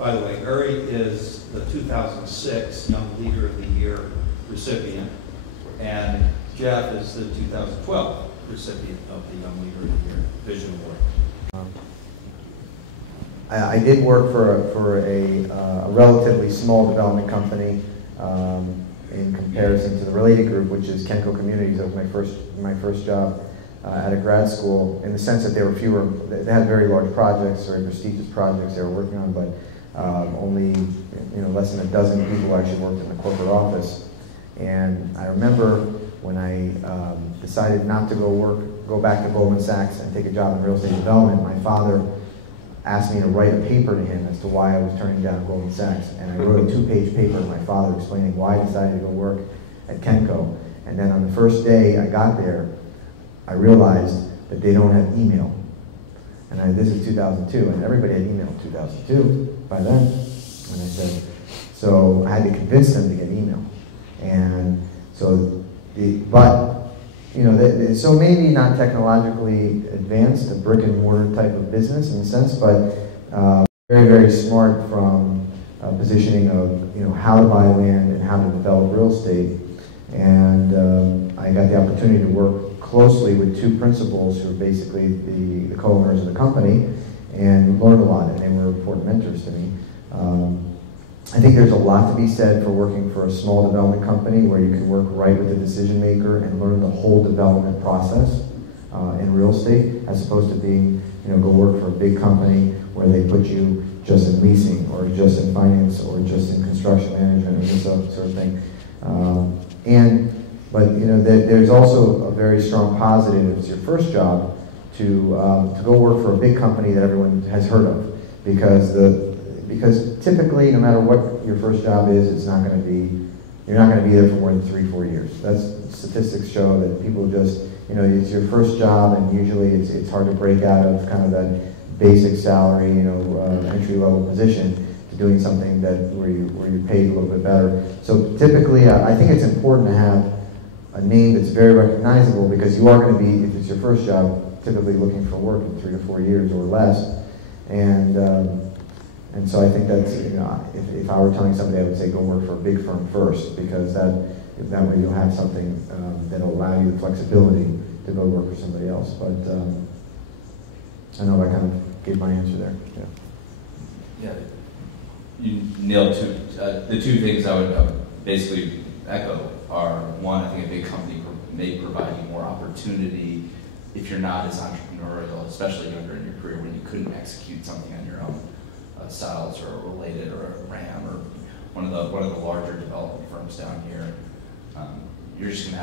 By the way, Uri is the 2006 Young Leader of the Year recipient, and Jeff is the 2012 recipient of the Young Leader of the Year Vision Award. I did work for a relatively small development company in comparison to the related group, which is Kenco Communities. That was my first job at a grad school, in the sense that there were fewer. They had very large projects, very prestigious projects they were working on, but only less than a dozen people actually worked in the corporate office. And I remember when I decided not to go back to Goldman Sachs and take a job in real estate development, my father asked me to write a paper to him as to why I was turning down Goldman Sachs. And I wrote a 2-page paper to my father explaining why I decided to go work at Kenco. And then on the first day I got there, I realized that they don't have email. And this is 2002, and everybody had email in 2002 by then. And I said, so I had to convince them to get email. And so, so maybe not technologically advanced, a brick and mortar type of business in a sense, but very, very smart from positioning of how to buy land and how to develop real estate. And I got the opportunity to work closely with two principals who are basically the co-owners of the company, and learned a lot, and they were important mentors to me. I think there's a lot to be said for working for a small development company where you can work right with the decision maker and learn the whole development process in real estate, as opposed to being, go work for a big company where they put you just in leasing or just in finance or just in construction management or this sort of thing. But there's also a very strong positive if it's your first job to go work for a big company that everyone has heard of, because typically, no matter what your first job is, you're not going to be there for more than 3-4 years. Statistics show that people just, it's your first job, and usually it's hard to break out of kind of that basic salary, entry level position to doing something where you're paid a little bit better. So typically, I think it's important to have a name that's very recognizable, because you are going to be, if it's your first job, typically looking for work in 3 to 4 years or less. And so I think that's, if I were telling somebody, I would say go work for a big firm first, because that way you'll have something that'll allow you the flexibility to go work for somebody else. But I know I kind of gave my answer there. Yeah, you nailed the two things I would basically echo are, one, I think a big company may provide you more opportunity if you're not as entrepreneurial, especially younger in your career, when you couldn't execute something on your own. Styles or Related or RAM or one of the larger development firms down here, you're just going to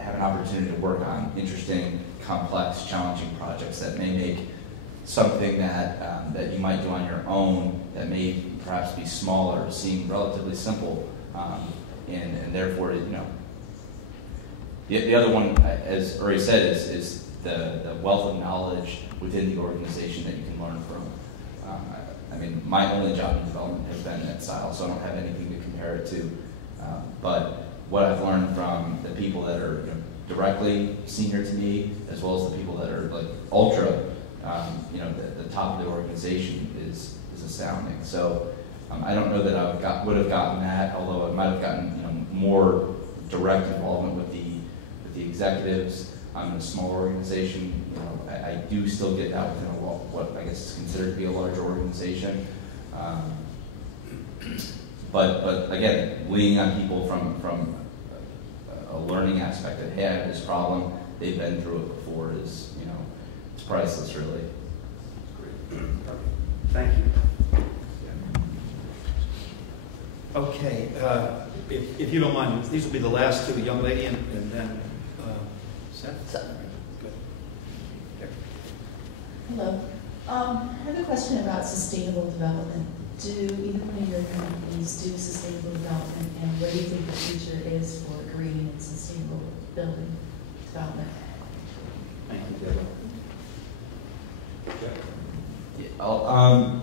have an opportunity to work on interesting, complex, challenging projects that may make something that you might do on your own that may perhaps be smaller seem relatively simple, and therefore the other one, as Uri said, is the wealth of knowledge within the organization that you can learn from. I mean, my only job in development has been at Style, so I don't have anything to compare it to. But what I've learned from the people that are directly senior to me, as well as the people that are like ultra, the top of the organization is astounding. So I don't know that I would have gotten that, although I might have gotten more direct involvement with the executives. I'm in a small organization. I do still get that within what I guess is considered to be a larger organization. But again, leaning on people from a learning aspect that, hey, I have this problem, they've been through it before, is it's priceless, really. Great. Thank you. Okay, if you don't mind, these will be the last two, young lady and then Seth. Good. Hello. I have a question about sustainable development. Do either one of your companies do sustainable development, and what do you think the future is for green and sustainable building development? Thank you, Deborah. Yeah,